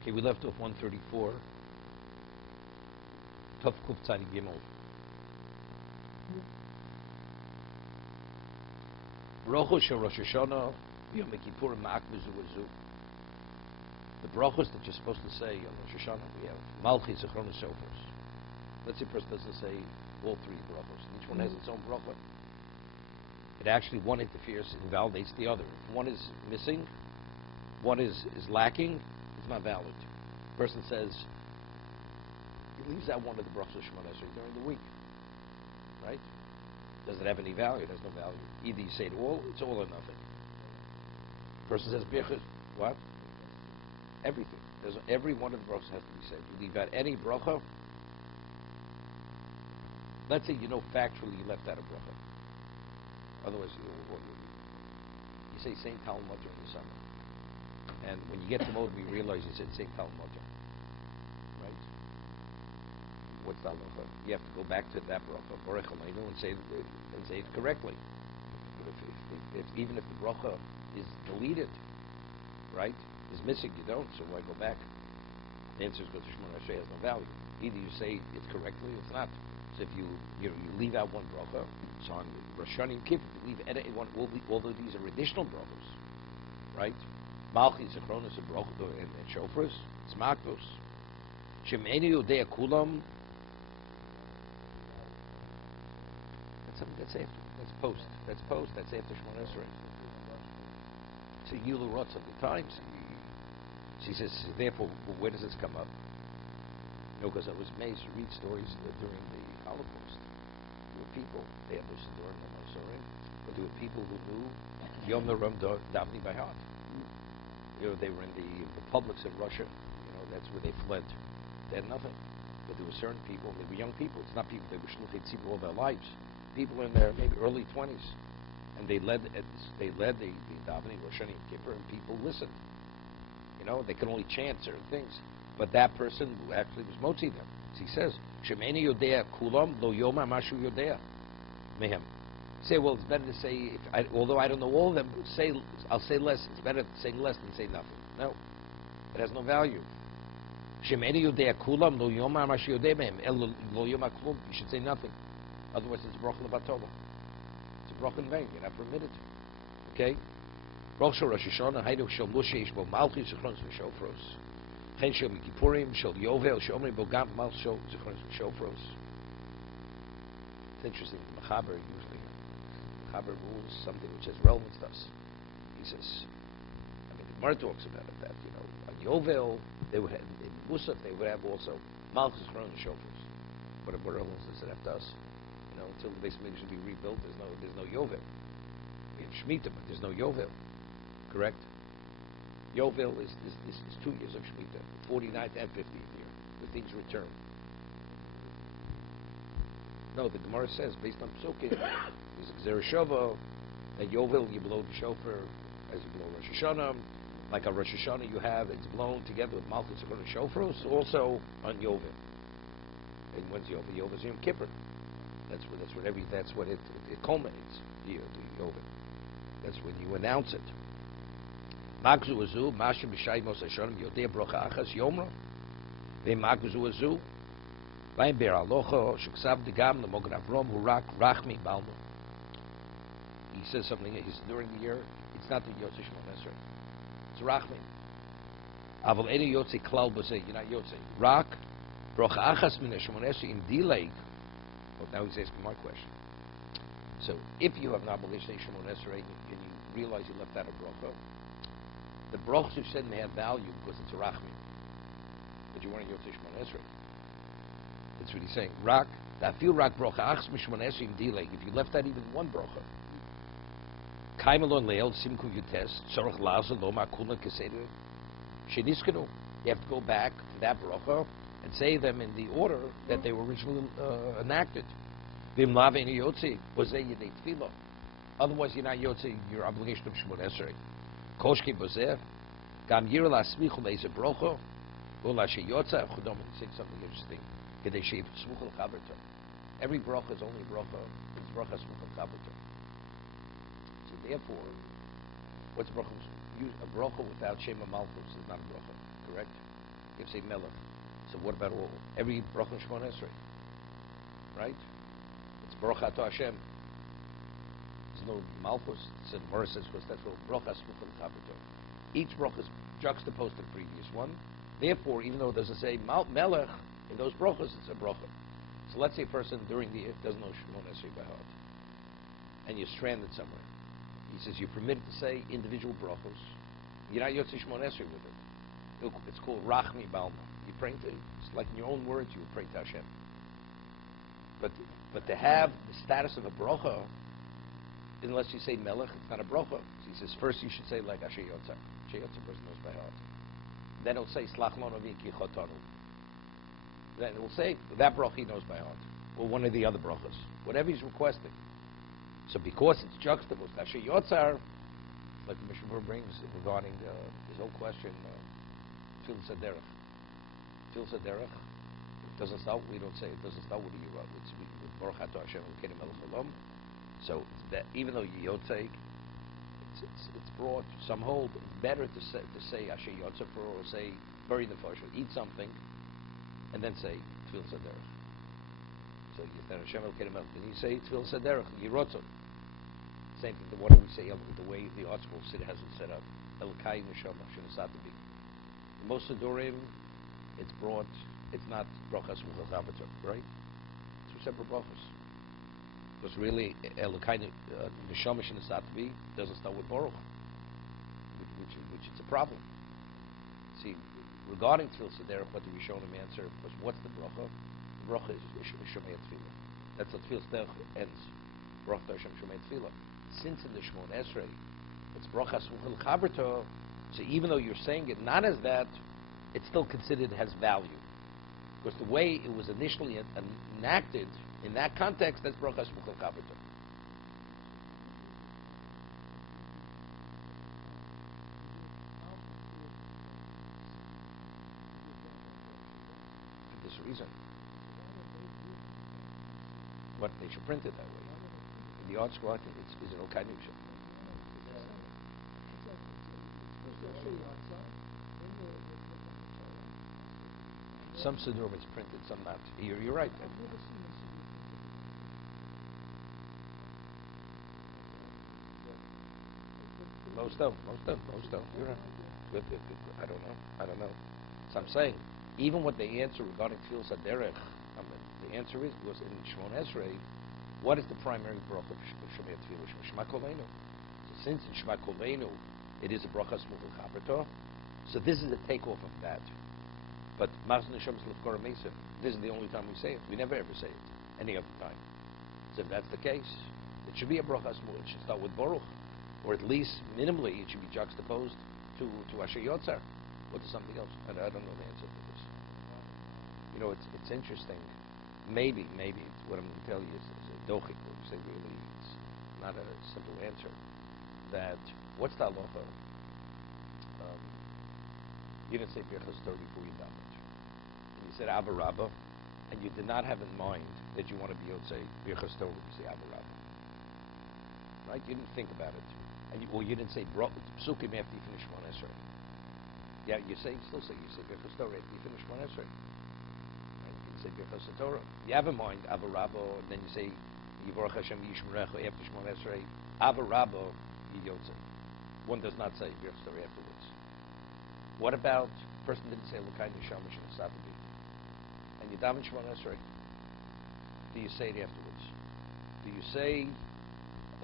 Okay, we left off 134. Tov Kuf Tzadi Gimel. Brachos shel Rosh Hashanah Yom Kippur Ma'akvizu Wazu. The brachos that you're supposed to say on Rosh Hashanah, we have Malchi Zechron Sofos. Let's say a person doesn't say all three brachos. Each one has its own bracha. It actually, one interferes, invalidates the other. If one is missing, one is lacking, it's not valid. The person says, he leaves out one of the brachos of Shemona Esrei during the week. Right? Does it have any value? It has no value. Either you say it all, it's all or nothing. The person says, Birchas, what? Everything. Every one of the brachos has to be said. You leave out any bracha. Let's say you know factually you left out a bracha. Otherwise, you say Saint Talmud in the summer. And when you get to mode, we realize you said Saint Talmud. Right? What's the halacha? You have to go back to that bracha, Orach Chayim, and say it correctly. But even if the bracha is deleted, right, is missing, you don't. So why go back? The answer is because Shemona Esrei has no value. Either you say it correctly, or it's not. So if you leave out one bracha, so on Rosh Hashanah and Kippur, you leave one, although these are additional brachos, right? Malchi Zechron is a bracha and shofars. It's makos. Shemeni Yodei Kulam. That's after. That's post. That's post. That's after Shemona Esrei. So Yulu Rotz of the times. She says, therefore, where does this come up? You know, because I was amazed to read stories during the Holocaust. There were people, they had this during the Masorim, but there were people who knew Yom Naram davening by heart. You know, they were in the republics of Russia. You know, that's where they fled. They had nothing. But there were certain people, they were young people. It's not people, they were Shluchei Tzibur all their lives. People in their maybe early 20s. And they led the davening, Rosh Hashanah and Kippur, and people listened. You know, they could only chant certain things. But that person who actually was motzi them. He says, Shemeni Yodea Kulam Lo Yoma Mashu Yodea Mehem. Say, well, it's better to say, although I don't know all of them, I'll say less. It's better to say less than say nothing. No. It has no value. Shemeni Yodea Kulam Lo Yoma Mashu Yodea Mehem. Lo Yoma Kulam, you should say nothing. Otherwise, it's a bracha lebatova. It's a bracha in vain. You're not permitted. Okay? Rosh Hashanah, Heitev Shel Moshe Yishbo Malchi Zechron Shofros. Chen Shel Kippurim Shel Yovel Shel Omri Bogam Mal Shel Zechron Shofros. It's interesting. The Mechaber usually, rules something which has relevance to us. He says, I mean, the Gemara talks about it that on Yovel they would have in Musaf they would have also Malchi Zechron Shofros. What relevance does it have to us? Until the base of should be rebuilt, there's no Yovel. We have Shemitah, but there's no Yovel. Correct? Yovel is 2 years of Shemitah, 49th and 50th year. The things return. No, the Gemara says, based on Psukim, there's a Shova, that Yovel, you blow the shofar as you blow Rosh Hashanah. Like a Rosh Hashanah you have, it's blown together with Malchus and Shofros, also on Yovel. And when's Yovel? Yovel's Yom Kippur. That's what it culminates. The Yovel. That's when you announce it. Magzu azu, mashim b'shai mos hashanim yodei brocha achas yomra. Ve magzu azu, vayin be'er halocha sheksav degam lemogen avrom hurak rachmi balmu. He says something. He's during the year. It's not the Yotze Shemona Esrei. It's rachmi. Aval eni Yotze klal b'zeh. You're not Yotze. Rak brocha achas min Shemona Esrei in delay. Well, now he's asking my question. So, if you have an obligation to Shemona Esrei, and you realize you left out a bracha, the brachos you said may have value because it's a rachmi, but you weren't Yotze Shemona Esrei. That's what he's saying. Rak, I feel rak bracha achs mishmona esrei in delay. If you left out even one bracha, kaimelon leil simku yutes tzorach laza lo makuna keseder sheniskanu. You have to go back to that bracha and say them in the order that they were originally enacted. Vim lave in yotze was they yedei tefillah. Otherwise, you're not yotze your obligation of Shemona Esrei. Koshki bozeh gam yir la smichu leize brocha ula sheyotza chodom. He said something interesting. Kedei sheif smuchul chaberto. Every bracha is only bracha. It's bracha smuchul chaberto. So therefore, what's bracha? A bracha without Shema Malchus is not a bracha. Correct? You say Melech. So what about every bracha in Shemon Esrei? Right? It's Baruch Ato Hashem. There's no Malchus. It's in Gemara says because that's what bracha Smuchal Chaberto. Each bracha is juxtaposed to the previous one. Therefore, even though it doesn't say Melech in those brachas, it's a bracha. So let's say a person during the year doesn't know Shemon Esrei by heart, and you're stranded somewhere. He says you're permitted to say individual brachos. You're not Yotzi Shemon Esrei with it. It's called Rachmi Balma. You pray to, it's like in your own words, you would pray to Hashem. But to have the status of a bracha, unless you say Melech, it's not a bracha. So he says first you should say like Asher Yotzar. Asher Yotzar person knows by heart. Then it'll say Slach Lanu V'Ki Chotanu. Then it will say that bracha he knows by heart, or one of the other brachas, whatever he's requesting. So because it's juxtaposed, Asher Yotzar, like the Mishnah Berurah brings regarding his whole question, Tfilas Haderech. Tfilas Haderech, it doesn't start, we don't say, it doesn't start with a Yirah. It's with Baruch Ato Hashem Elokeinu Melech Haolam. So that, even though you Yotzei, it's broad. Some hold it's better to say Asher Yotzei for, or say bury the flesh, or eat something, and then say Tfilas Haderech. So you say Hashem Elokeinu Melech, then you say Tfilas Haderech, Yirotzo. Same thing. What do we say? The way the article has it set up. Elokai Neshama Shenasatabi. Most Sidurim, it's broad. It's not brachas Muchal Chabator, right? Two separate brachas. Because really, Elokai Neshama Shenasatabi doesn't start with Baruch, which is a problem. See, regarding Tfilas Haderech, what the Rishonim answer was, what's the bracha? The bracha is Shomei Tefillah. That's what Tfilas Haderech ends. Baruch Hashem Shomei Tefillah. Since in the Shemon Esrei, it's brachas Muchal Chaberto, so even though you're saying it not as that, it's still considered has value. Because the way it was initially enacted, in that context, that's brachas Muchal Chaberto. For this reason. What, they should print it that way. The article, I think, is an okay news. Some Sidurim is printed, some not. You're right. Most of. You're right. Good. I don't know. So I'm saying, even what they answer regarding Tfilas Haderech, the answer is because in Shemon Esrei, what is the primary bracha of Shemei Tefillah? Shema Koleinu. So since in Shema Koleinu it is a bracha Smuchal Chaberto, so this is a takeoff of that. But Ma'as Neshamas L'Fkora Mesim, this is the only time we say it. We never ever say it any other time. So if that's the case, it should be a bracha Smuchal. It should start with Baruch, or at least minimally it should be juxtaposed to Asher Yotzar or to something else. And I don't know the answer to this. You know, it's interesting. Maybe what I'm going to tell you is a dochik, what you say really, it's not a simple answer. That, what's the halacha? You didn't say Be'er Hagolah before you davened. And you said Abba Rabba, and you did not have in mind that you want to be able to say Be'er Hagolah, you say Abba Rabba. Right? You didn't think about it. And you didn't say Psukim after you finish Shemon Esrei. Yeah, you still say Be'er Hagolah after you finish Shemon Esrei. Say Birchas Torah. You have in mind Abba Rabba, and then you say Yivorach Hashem Yishmerecha after Shemon Esrei. Abba Rabba Yiyotze. One does not say Birchas Torah afterwards. What about the person didn't say Elokai Neshama Shenasatabi, and you daven Shemon Esrei? Do you say it afterwards? Do you say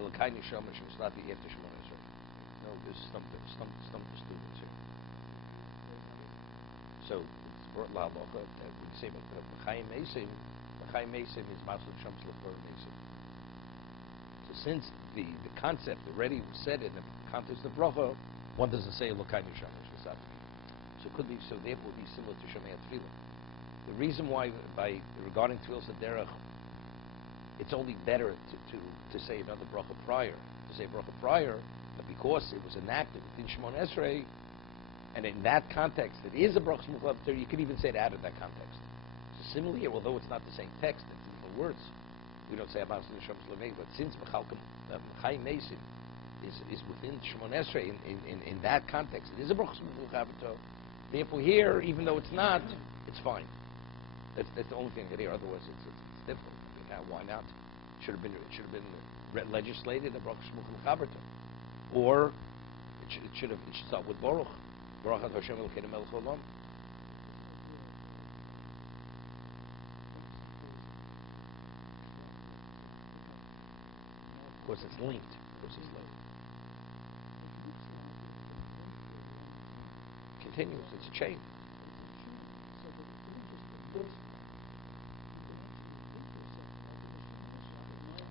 Elokai Neshama Shenasatabi after Shemon Esrei? No, there's stump the students here. So La Halacha, we say, but the Chayei Adam is Masud Shams L'Fkora Mesim. So since the concept already was said in the context of bracha, one doesn't say Elokai Neshama Shenasatabi. So it could be, so therefore it would be similar to Shemei Tefillah. The reason why, regarding Tfilas Haderech, it's only better to say another bracha prior, but because it was enacted within Shemon Esrei, and in that context, it is a bracha Smuchal Chaberto. You could even say it out of that context. So similarly here, although it's not the same text, it's different words. We don't say about Neshama Levei, but since Chayei Adam is within Shemon Esrei, in that context, it is a bracha Smuchal Chaberto. Therefore, here, even though it's not, it's fine. That's the only thing that here. Otherwise, it's difficult. Why not? It should have been legislated a Baruch Shmuel Chaberta, or it should start with Baruch. Baruch Hashem Elokeinu Melech Haolam. Of course, it's linked. Continues. It's a chain.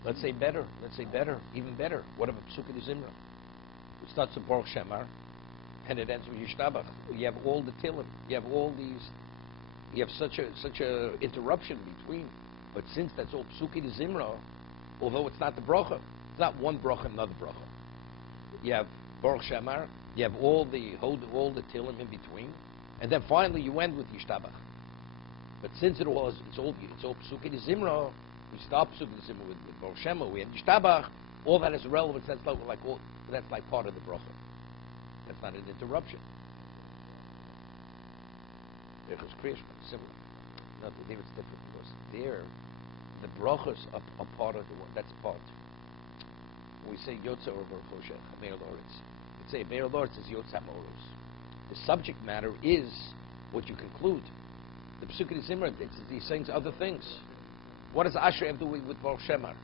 Let's say better. Even better. What about Psukim Zimra? It starts with Baruch Shemar, and it ends with Yishtabach. You have all the Tilim. You have all these. You have such a interruption between. But since that's all Psukim Zimra, although it's not the bracha, it's not one bracha, another bracha. You have Baruch Shemar. You have all the Tilim in between, and then finally you end with Yishtabach. But since it's all Psukim Zimra. We start Psukim Zimra with Baruch Shema. We have Yishtabach. All that is relevant. That's like part of the bracha. That's not an interruption. Because Kriyash similar. No, there it's different because there the brachas are part of the one. That's part. When we say Yotze or Baruch Hashem, Be'er Loretz. We say Be'er Loretz is Yotze HaMoros. The subject matter is what you conclude. The Psukim Zimra, he's saying other things. What does Asher have to do with Baruch Shemar?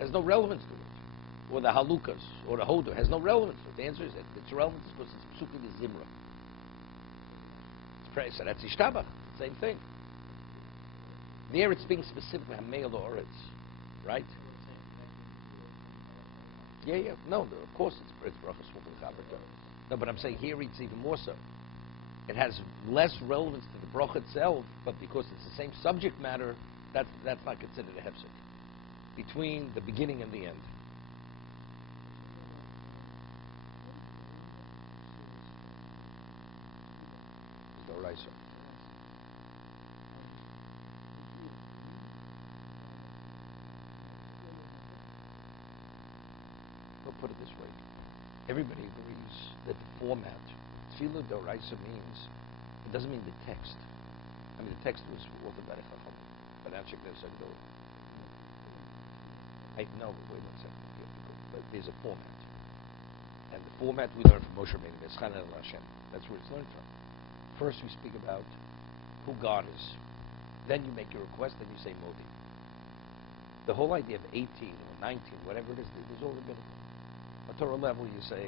Has no relevance to it. Or the Halukas, or the Hodu, has no relevance to it. The answer is that it's relevant because it's Psukim Zimra. It's praise, so that's Yishtabach, same thing. There it's being specific, Hameil Oretz, right? Yeah. No, of course it's Brachas Shmuel Chaberta. No, but I'm saying here it's even more so. It has less relevance to the bracha itself, but because it's the same subject matter, that's not considered a hefsek between the beginning and the end. Is that right, sir? We'll put it this way. Everybody agrees that the format, Tefillah Doraisa means, it doesn't mean the text. I mean, the text was authored by the Chacham. But I know, but wait one second. But there's a format. And the format we learn from Moshe Rabbeinu is Chanel Hashem. That's where it's learned from. First we speak about who God is. Then you make your request, and you say Modi. The whole idea of 18 or 19, whatever it is all rabbinic. On Torah level, you say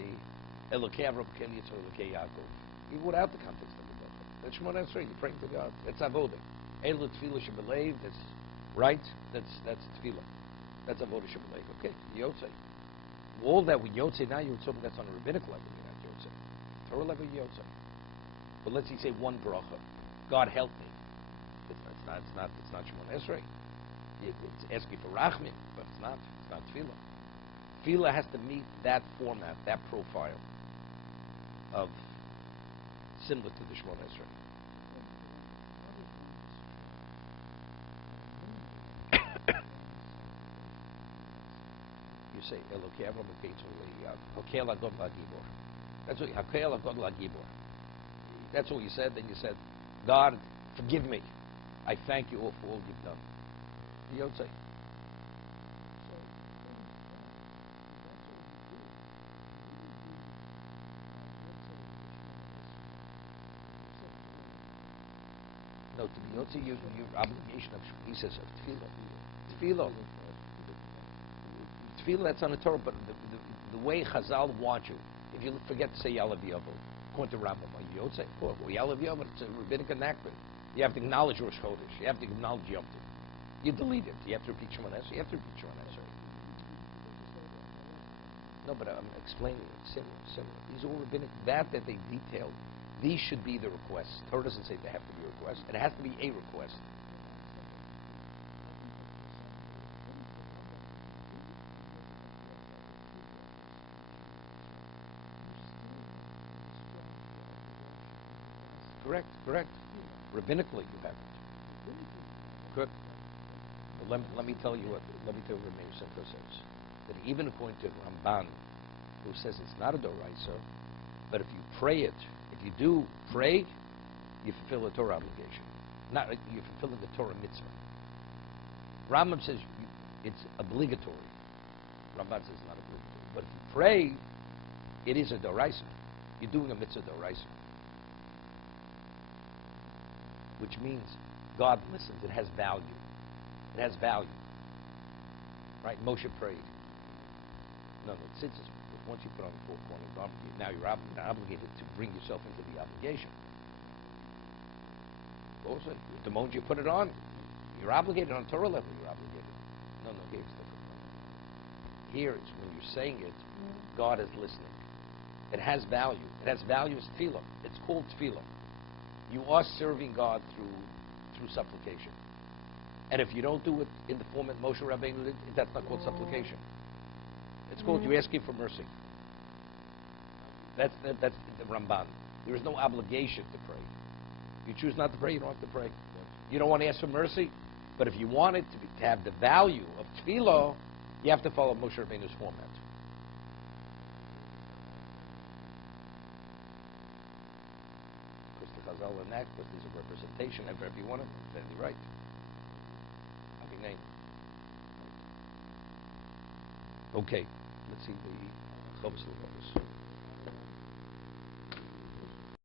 Elokei Avraham Ken Yitzchak Elokei Yaakov. Even without the context of the book. That's Shemona Esrei. You're praying to God. That's avodah. Elu Tefillah Shebelev. That's right. That's Tefillah. That's avodah Shebelev. Okay. Yotze. All that we Yotze now, you're talking that's on a rabbinic level. You're not Yotze. Torah level Yotze. But let's say one bracha. God help me. It's not Shemona Esrei. It's asking for rachmin, but it's not tefillah. Tefillah has to meet that format, that profile of similar to the Shemona Esrei. You say Elokei Avraham Hokei Lagod Lagibor. That's what Hokei Lagod Lagibor. That's what you said. Then you said, God, forgive me. I thank you all for all you've done. Yotze. No, to be Yotze, your obligation of he says of tefillah. Tefillah, that's on the Torah, but the way Chazal want you, if you forget to say Yalav Yavod, according to Rambam, Yotze, or Yalav Yavod, it's a rabbinic enactment. You have to acknowledge Rosh Chodesh. You have to acknowledge Yom Tov. You delete it. You have to repeat Shemona Esrei. You have to repeat Shemona Esrei. No, but I'm explaining it. Similar. These are all rabbinic. That they detailed. These should be the requests. Torah doesn't say they have to be a request. It has to be a request. Correct. Rabbinically, you have it. Good. But let me tell you what Rabbi Yisrael says. That even according to Ramban, who says it's not a doraisa, but if you pray it, if you do pray, you fulfill a Torah obligation. Not you're fulfilling the Torah mitzvah. Rambam says it's obligatory. Ramban says it's not obligatory. But if you pray, it is a doraisa. You're doing a mitzvah doraisa. Which means God listens. It has value. It has value. Right? Moshe prayed. No, since once you put on the four corners, now you're obligated to bring yourself into the obligation. Also, the moment you put it on, you're obligated on Torah level. You're obligated. No, here it's different. Here is when you're saying it, God is listening. It has value. It has value as tefillah. It's called tefillah. You are serving God through supplication. And if you don't do it in the format Moshe Rabbeinu did, that's not called supplication. It's called you're asking for mercy. That's the Ramban. There is no obligation to pray. You choose not to pray, you don't have to pray. You don't want to ask for mercy, but if you want it to have the value of tefillah, you have to follow Moshe Rabbeinu's format. Because the Chazal and that, because there's a representation of every one of them, then you're right. Name. Okay, let's see the Chofetz Chaim.